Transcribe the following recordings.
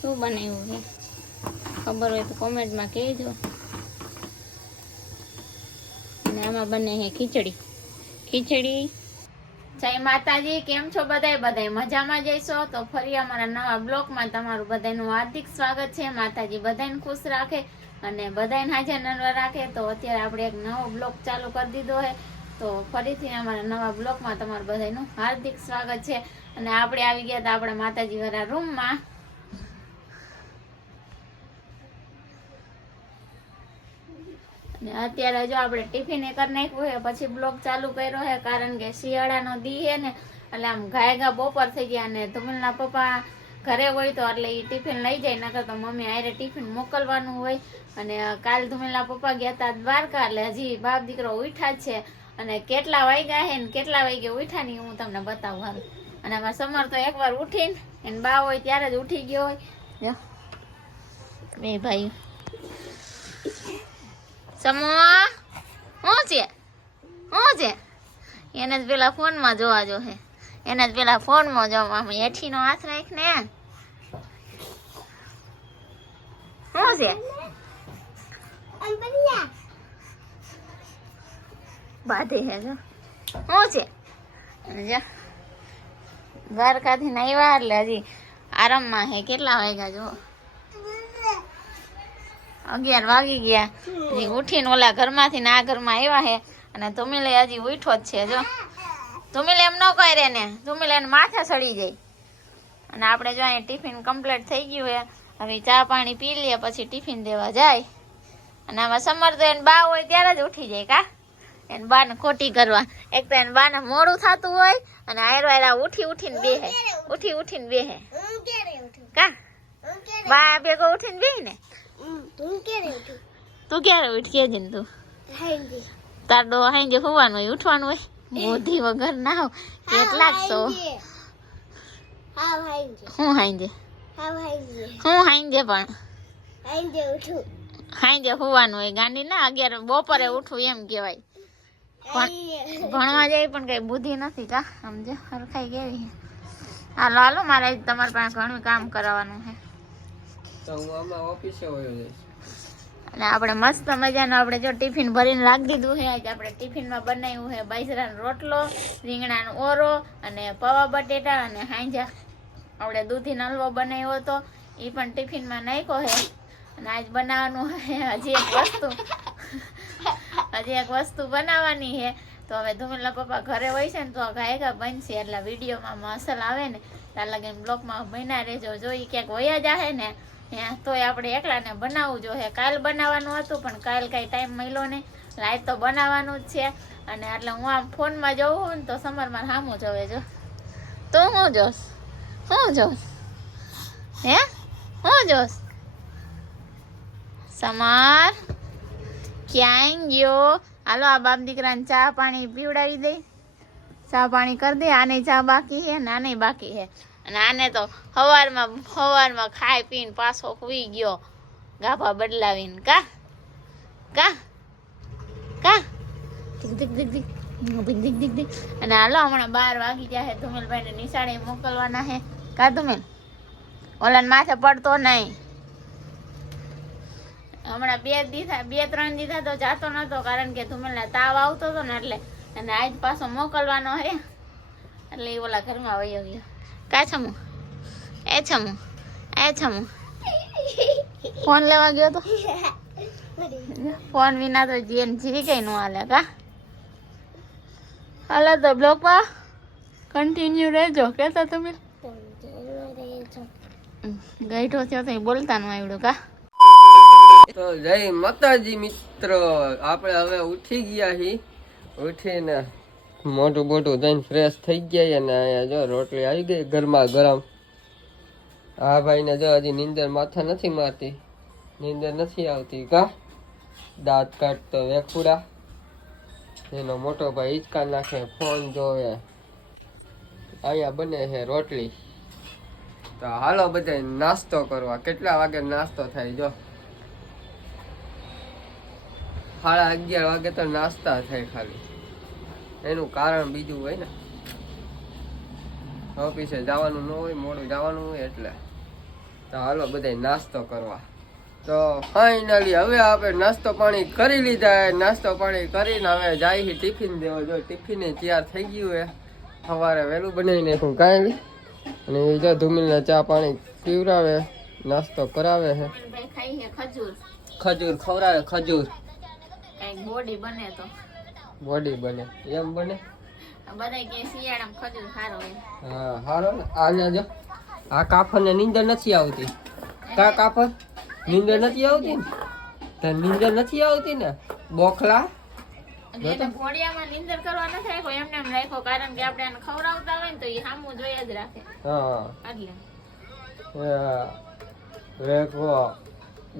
શું બનાવ્યું છે ખબર હોય તો કોમેન્ટમાં કહેજો. અને આમાં બને છે ખીચડી. જય માતાજી, કેમ છો બધાય મજામાં જઈશો? તો ફરી અમારા નવા બ્લોગમાં તમારું બધાનું હાર્દિક સ્વાગત છે. માતાજી બધાને ખુશ રાખે અને બધાને હાજર નરવા રાખે. તો અત્યારે આપણે એક નવો બ્લોગ ચાલુ કરી દીધો છે. તો ફરીથી અમારા નવા બ્લોગમાં તમારું બધાનું હાર્દિક સ્વાગત છે. અને આપણે આવી ગયા હતા આપણા માતાજી વાળા રૂમમાં. અત્યારે જો આપણે ટિફિન કરી નાખ્યું છે, પછી બ્લોગ ચાલુ કર્યો છે, કારણ કે શિયાળાનો દી છે ને, એટલે આમ ઘાયગા બપોર થઈ ગયા. અને ધુમિલના પપ્પા ઘરે હોય તો એટલે એ ટિફિન લઈ જાય, નકર તો મમ્મી આરે ટિફિન મોકલવાનું હોય. અને કાલ ધુમિલના પપ્પા ગયા હતા દ્વારકા, એટલે હજી બાપ દીકરો ઉઠ્યા જ છે. અને કેટલા વાગ્યા છે ને કેટલા વાગે ઉઠ્યા ની હું તમને બતાવું હાલ. અને આમાં સમર તો એકવાર ઉઠીને એને બા હોય ત્યારે જ ઉઠી ગયો હોય. બે ભાઈ સમો શું છે એને જ પેલા ફોનમાં જોવા જો હે, એને જ પેલા ફોનમાં જોવા. હેઠીનો હાથ રાખ ને. શું છે બાધે હે જો શું છે. જો દ્વારકાથી આવ્યા એટલે હજી આરામમાં હે. કેટલા વાગ્યા જો 11 વાગી ગયા. ઉઠીને ઓલા ઘરમાંથી ને આ ઘરમાં આવ્યા હે. અને ધુમિલે હજી ઉઠો જ છે. જો ધુમિલ એમ ન કરે ને, ધુમિલ એને માથે સડી જાય. અને આપણે જો અહીંયા ટિફિન કમ્પ્લીટ થઈ ગયું હે. હવે ચા પાણી પી લે પછી ટિફિન દેવા જાય. અને આમાં સમર તો એને બા હોય ત્યારે જ ઉઠી જાય. કા એને બાને ખોટી કરવા. એક તો એને બાને મોડું થતું હોય અને આયરા ઉઠીને બેહે. કા બા ભેગો ઉઠીને બેહે ને. તું ક્યારે ઉઠ કે છે તું? તાર ડો હાઈ હોવાનું હોય, ઉઠવાનું હોય. મોઢી વગર ના હોવ. કેટલાક સો હું હાઈ પણ હાઈ હોવાનું હોય. ગાંડી ના 11 બપોરે ઉઠવું એમ કેવાય. ભણવા જાય પણ કઈ બુદ્ધિ નથી. કા સમજે હરખાઈ કેવી. હાલો મારે તમારા પાસે ઘણું કામ કરાવવાનું છે. અને આપણે મસ્ત મજાનો આપણે જો ટિફિન ભરીને રાખી દીધું છે. આજે આપણે ટિફિનમાં બનાવ્યું છે બાજરાનો રોટલો, રીંગણાનો ઓરો અને પૌવા બટેટા. અને હાંજા આપણે દૂધીનો હલવો બનાવ્યો હતો, એ પણ ટિફિનમાં નાખ્યો છે. અને આજ બનાવવાનું છે હજી એક વસ્તુ બનાવવાની છે. તો હવે ધુમિલના પપ્પા ઘરે હોય છે ને તો ઘાયગા બનશે, એટલે વિડીયોમાં મસલ આવે ને ત્યાં લગીને બ્લોગમાં બન્યા રહેજો. જો એ ક્યાંક વયા જાહે ને તોય આપણે એકલાને બનાવવું જોઈએ. કાલ બનાવવાનું હતું પણ કાલ કાંઈ ટાઈમ મળ્યો નહીં. આજ તો બનાવવાનું જ છે. અને એટલે હું આમ ફોનમાં જોઉં ને તો સમરમાં સામું જોવે. જો તો હું જોશ હે હું જોશ. સમર ક્યાંય ગયો? હાલો આ બાપ દીકરાને ચા પાણી પીવડાવી દે. ચા પાણી કરી દે. આને ચા બાકી છે ને આને બાકી છે. અને આને તો સવારમાં ખાઈ પીને પાછો સુઈ ગયો ગાભા બદલાવીને. કા દીક. અને હાલો હમણાં 12 વાગી જાય. ધુમિલભાઈને નિશાળે મોકલવાના છે. કા ધુમિલ ઓલાને માથે પડતો નહીં. હમણાં 2-3 દીધા તો જાતો નતો, કારણ કે ધુમિલને તાવ આવતો હતો ને એટલે. અને આજ પાછો મોકલવાનો હે એટલે એ ઓલા ઘરમાં વયો ગયો. કા છમું ફોન લેવા ગયો તો. ફોન વિના તો જીરી કઈ નું હાલે. કા હાલે તો બ્લોગમાં કન્ટિન્યુ રહેજો. કેતા તમે ગઈઠો થયો તો બોલતા નું આવડ્યું. કા તો જય માતાજી મિત્રો, આપણે હવે ઉઠી ગયા છીએ. ઉઠીને મોટું થઈને ફ્રેશ થઈ ગયા. અને અહીંયા જો રોટલી આવી ગઈ ગરમા ગરમ. હા ભાઈને જો હજી નીંદર માથા નથી મારતી, નીંદર નથી આવતી. કા દાંત કાઢતો વેખુડા. એનો મોટો ભાઈ હિંચકા નાખે, ફોન જોવે. અહીંયા બને છે રોટલી. તો હાલો બધા નાસ્તો કરવા. કેટલા વાગે નાસ્તો થાય? જો 11:30 વાગે તો નાસ્તા થાય ખાલી. એનું કારણ બીજું હોય ને, ઓફિસે જવાનું ન હોય, મોડું જવાનું હોય એટલે. તો હાલો બધા નાસ્તો કરવા. તો ફાઇનલી હવે આપણે નાસ્તો પાણી કરી લીધા. નાસ્તો પાણી કરીને હવે જાય ટિફિન દેવા. જો ટિફિન તૈયાર થઈ ગયું હે. સવારે વહેલું બનાવી નાખું કાંઈ. અને એ જો ધુમિલને ચા પાણી પીવડાવે, નાસ્તો કરાવે છે. ખજૂર ખવડાવે. ખજૂર બોડી બને તો બોડી બને એમ બને. બધા કે શિયાળામાં ખજૂર સારો હોય. હા સારો ને. આને જો આ કાફરને નીંદર નથી આવતી. કા કાફર નીંદર નથી આવતી ને? તો નીંદર નથી આવતી ને બોખલા. ઘોડિયામાં નીંદર કરવા નથી રાખ્યો, એમને એમ રાખ્યો કારણ કે આપણે એને ખવડાવતા હોય ને તો એ સામું જોઈ જ રાખે. હા એટલે રેખો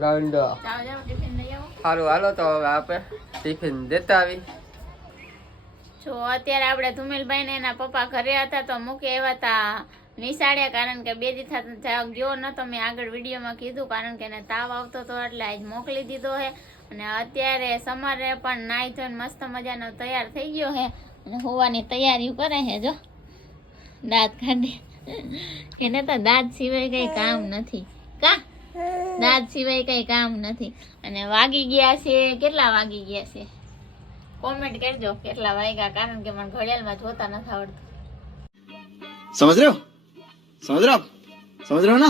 ગાંડો. જાઓ જાઓ ટિફિન લઈ આવો. સારું હાલો તો હવે આપણે ટિફિન દેતા આવી. જો અત્યારે આપણે ધુમેલભાઈ ને એના પપ્પા ઘરે હતા તો મૂકી આવ્યા હતા નિશાળે, કારણ કે 2 દિવસ ગયો નતો. મેં આગળ વિડીયોમાં કીધું કારણ કે એને તાવ આવતો હતો એટલે આજ મોકલી દીધો છે. અને અત્યારે સમરે પણ નાઈ ધોઈને મસ્ત મજાનો તૈયાર થઈ ગયો છે અને હોવાની તૈયારીઓ કરે છે. જો દાંત કાઢે, એને તો દાંત સિવાય કઈ કામ નથી. કા દાંત સિવાય કઈ કામ નથી. અને વાગી ગયા છે, કેટલા વાગી ગયા છે કોમેન્ટ કરજો કેટલા વાગ્યા, કારણ કે મને ઘડિયાળમાં જોતા નથી આવડતું. समझ रहे हो ना?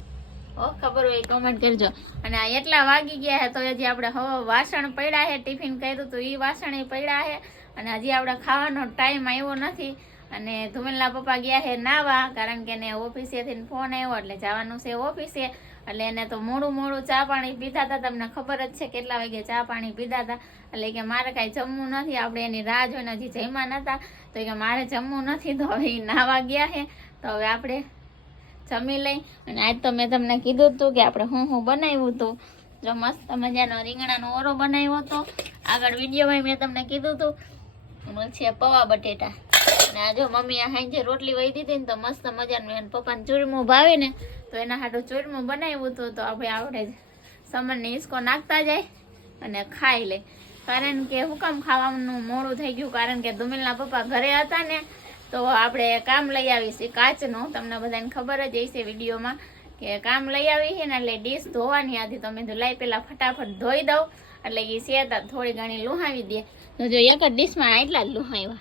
ખબર હોય કોમેન્ટ કરજો. અને આ એટલા વાગી ગયા છે તો હજી આપણે હવે વાસણ પડ્યા છે. ટિફિન કર્યું તો એ વાસણ પડ્યા છે અને હજી આપણે ખાવાનો ટાઈમ આવ્યો નથી. અને ધુમેલના પપ્પા ગયા છે નાવા, કારણ કે એને ઓફિસેથી ફોન આવ્યો એટલે જવાનું છે ઓફિસે. એટલે એને તો મોડું ચા પાણી પીધા હતા. તમને ખબર જ છે કેટલા વાગે ચા પાણી પીધા હતા. એટલે કે મારે કાંઈ જમવું નથી, આપણે એની રાહ જોઈને હજી જમ્યા નતા. તો કે મારે જમવું નથી, તો હવે નાવા ગયા છે. તો હવે આપણે જમી લઈ. અને આજ તો મેં તમને કીધું હતું કે આપણે હું બનાવ્યું હતું. જો મસ્ત મજાનો રીંગણાનો ઓરો બનાવ્યો હતો. આગળ વિડીયોમાં મેં તમને કીધું હતું. છે પૌવા બટેટા. અને આ જો મમ્મી આ હાંજે રોટલી વહી દીધી ને તો મસ્ત મજાનું એને પપ્પાને ચૂરમું ભાવે ને તો એના હાટું ચૂરમું બનાવ્યું હતું. તો આપણે સમરને હિસકો નાખતા જાય અને ખાઈ લે. કારણ કે હું કામ ખાવાનું મોડું થઈ ગયું, કારણ કે ધુમિલના પપ્પા ઘરે હતા ને તો આપણે કામ લઈ આવીશું કાચનું. તમને બધાને ખબર જ હશે વિડીયોમાં કે કામ લઈ આવી છે ને એટલે ડીશ ધોવાની હતી. તો મેં તો લાઈ પહેલાં ફટાફટ ધોઈ દઉં એટલે એ સેતા થોડી ઘણી લુહાવી દે. તો જો એક જ ડીશમાં એટલા જ લુહાવ્યા.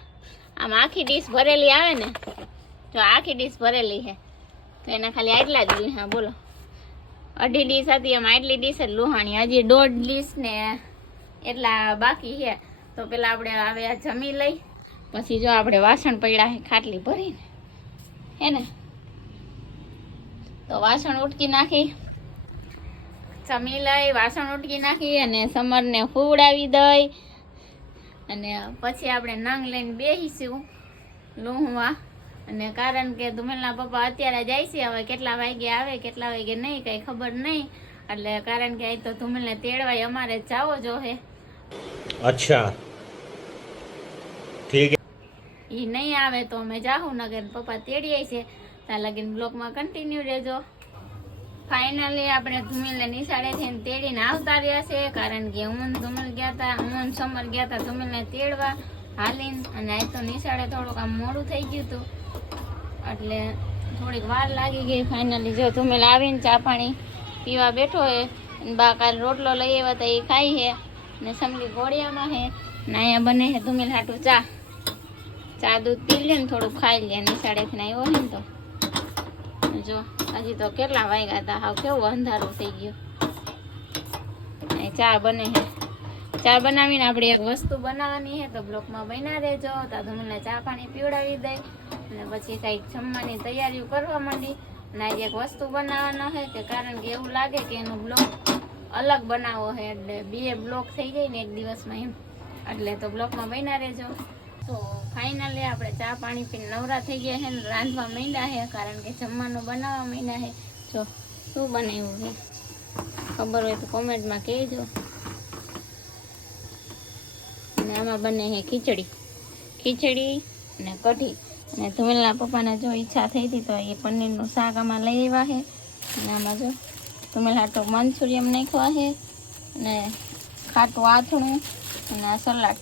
આમ આખી ડીશ ભરેલી આવે ને, જો આખી ડીશ ભરેલી છે તો એના ખાલી આટલા જ લુહા. બોલો, અઢી ડીશ હતી એમાં આટલી ડીશ જ લુહાણી. હજી 1.5 ડીશ ને એટલા બાકી છે. તો પેલા આપણે હવે આ જમી લઈ, પછી જો આપણે વાસણ પડ્યા છે ખાટલી ભરીને હે ને, તો વાસણ ઉટકી નાખી, જમી લઈ, વાસણ ઉટકી નાખી અને સમરને ફૂવડાવી દઈ. અને પછી આપણે નંગ લઈને બેસીશું લુહવા. અને કારણ કે ધુમેલના પપ્પા અત્યારે જાય છે, હવે કેટલા વાગે આવે કેટલા વાગે નહીં કંઈ ખબર નહીં. એટલે કારણ કે અહીં તો ધુમેલને તેડવાય અમારે જાવો જોહે. अच्छा ठीक है. એ નહીં આવે તો અમે જાહું નગર પપ્પા તેડીએ છે. ત્યાં લગીને બ્લોગમાં કન્ટિન્યુ રહેજો. ફાઇનલી આપણે ધુમેલને નિશાળેથી તેડીને આવતા રહ્યા છે, કારણ કે હું ધુમેલ ગયા હતા, હું સમર ગયા હતા ધુમેલને તેડવા હાલીને. અને આજ તો નિશાળે થોડુંક આમ મોડું થઈ ગયું હતું એટલે થોડીક વાર લાગી ગઈ. ફાઇનલી જો ધુમેલ આવીને ચા પાણી પીવા બેઠો છે. બા કાલ રોટલો લઈ આવ્યા હતા એ ખાઈ છે ને સમલી ઘોડિયામાં છે ને અહીંયા બને છે ધુમેલ હાટું ચા દૂધ પી લે ને થોડુંક ખાઈ લે. નિશાળેથી આવ્યો હોય ને તો જો હજી તો કેટલા વાગ્યા હતા, હાવ કેવું અંધારું થઈ ગયું. ચા બને છે, ચા બનાવીને આપણે એક વસ્તુ બનાવવાની છે તો બ્લોકમાં બન્યા રહેજો. તો ધુમેલને ચા પાણી પીવડાવી દઈ અને પછી કંઈક જમવાની તૈયારીઓ કરવા માંડી. અને આજે એક વસ્તુ બનાવવાનો છે કે કારણ કે એવું લાગે કે એનો બ્લોક અલગ બનાવવો છે એટલે 2 બ્લોક થઈ જાય ને એક દિવસમાં એમ. એટલે તો બ્લોકમાં બન્યા રહેજો. તો ફાઇનલી આપણે ચા પાણી પીને નવરા થઈ ગયા છે ને રાંધવા માંડ્યા છે, કારણ કે જમવાનું બનાવવા માંડ્યા છે. જો શું બનાવ્યું છે ખબર હોય તો કોમેન્ટમાં કહેજો. અને આમાં બને છે ખીચડી અને કઢી. અને ધુમેલના પપ્પાને જો ઈચ્છા થઈ હતી તો એ પનીરનું શાક આમાં લઈ આવ્યા છે. અને આમાં જો ધુમેલ હાટો મંચુરિયમ નાખ્યા છે અને ખાટું આથણું અને આ સલાડ.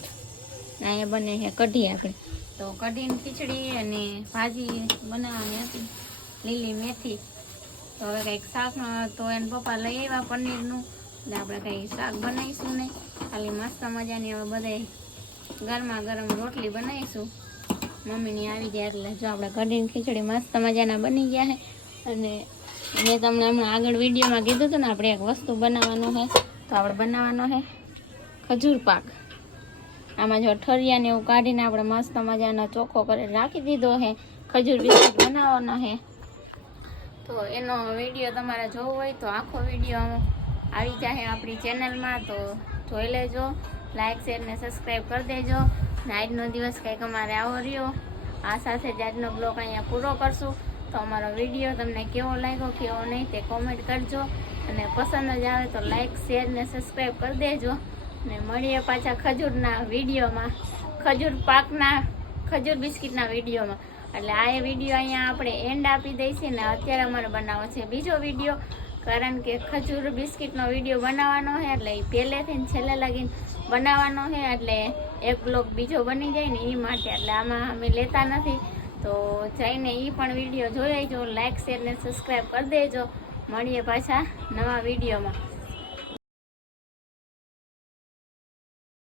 અહીંયા બને છે કઢી. આપણે તો કઢીની ખીચડી અને ભાજી બનાવવાની હતી લીલી મેથી તો હવે કંઈક શાક તો એને પપ્પા લઈ આવ્યા પનીરનું, એટલે આપણે કંઈ શાક બનાવીશું નહીં, ખાલી મસ્ત મજાની હવે બધે ગરમા ગરમ રોટલી બનાવીશું. મમ્મીની આવી જાય એટલે જો આપણે કઢીને ખીચડી મસ્ત મજાના બની ગયા છે. અને મેં તમને હમણાં આગળ વિડીયોમાં કીધું હતું ને આપણે એક વસ્તુ બનાવવાનું છે, તો આપણે બનાવવાનો છે ખજૂર પાક. આમાં જો ઠરિયાને એવું કાઢીને આપણે મસ્ત મજાનો ચોખ્ખો કરી રાખી દીધો છે. ખજૂર બિસ્કિટ બનાવવાનો છે. તો એનો વિડીયો તમારે જોવો હોય તો આખો વિડીયો આવી જાય આપણી ચેનલમાં, તો જોઈ લેજો. લાઇક શેર ને સબસ્ક્રાઈબ કરી દેજો. ને આજનો દિવસ કંઈક અમારે આવો રહ્યો. આ સાથે જ આજનો બ્લોગ અહીંયા પૂરો કરશું. તો અમારો વિડીયો તમને કેવો લાગ્યો કેવો નહીં તે કોમેન્ટ કરજો. અને પસંદ જ આવે તો લાઇક શેર ને સબસ્ક્રાઈબ કરી દેજો. ને મળીએ પાછા ખજૂરના વિડીયોમાં, ખજૂર પાકના ખજૂર બિસ્કિટના વિડીયોમાં. એટલે આ વિડીયો અહીંયા આપણે એન્ડ આપી દઈશું ને અત્યારે અમારે બનાવવો છે બીજો વિડીયો, કારણ કે ખજૂર બિસ્કિટનો વિડીયો બનાવવાનો છે એટલે એ પહેલેથી ને છેલ્લે લગીને બનાવવાનો છે, એટલે એક બ્લોગ બીજો બની જાય ને એ માટે. એટલે આમાં અમે લેતા નથી, તો જઈને એ પણ વિડીયો જોઈ લેજો. લાઇક શેર ને સબસ્ક્રાઈબ કરી દેજો. મળીએ પાછા નવા વિડીયોમાં.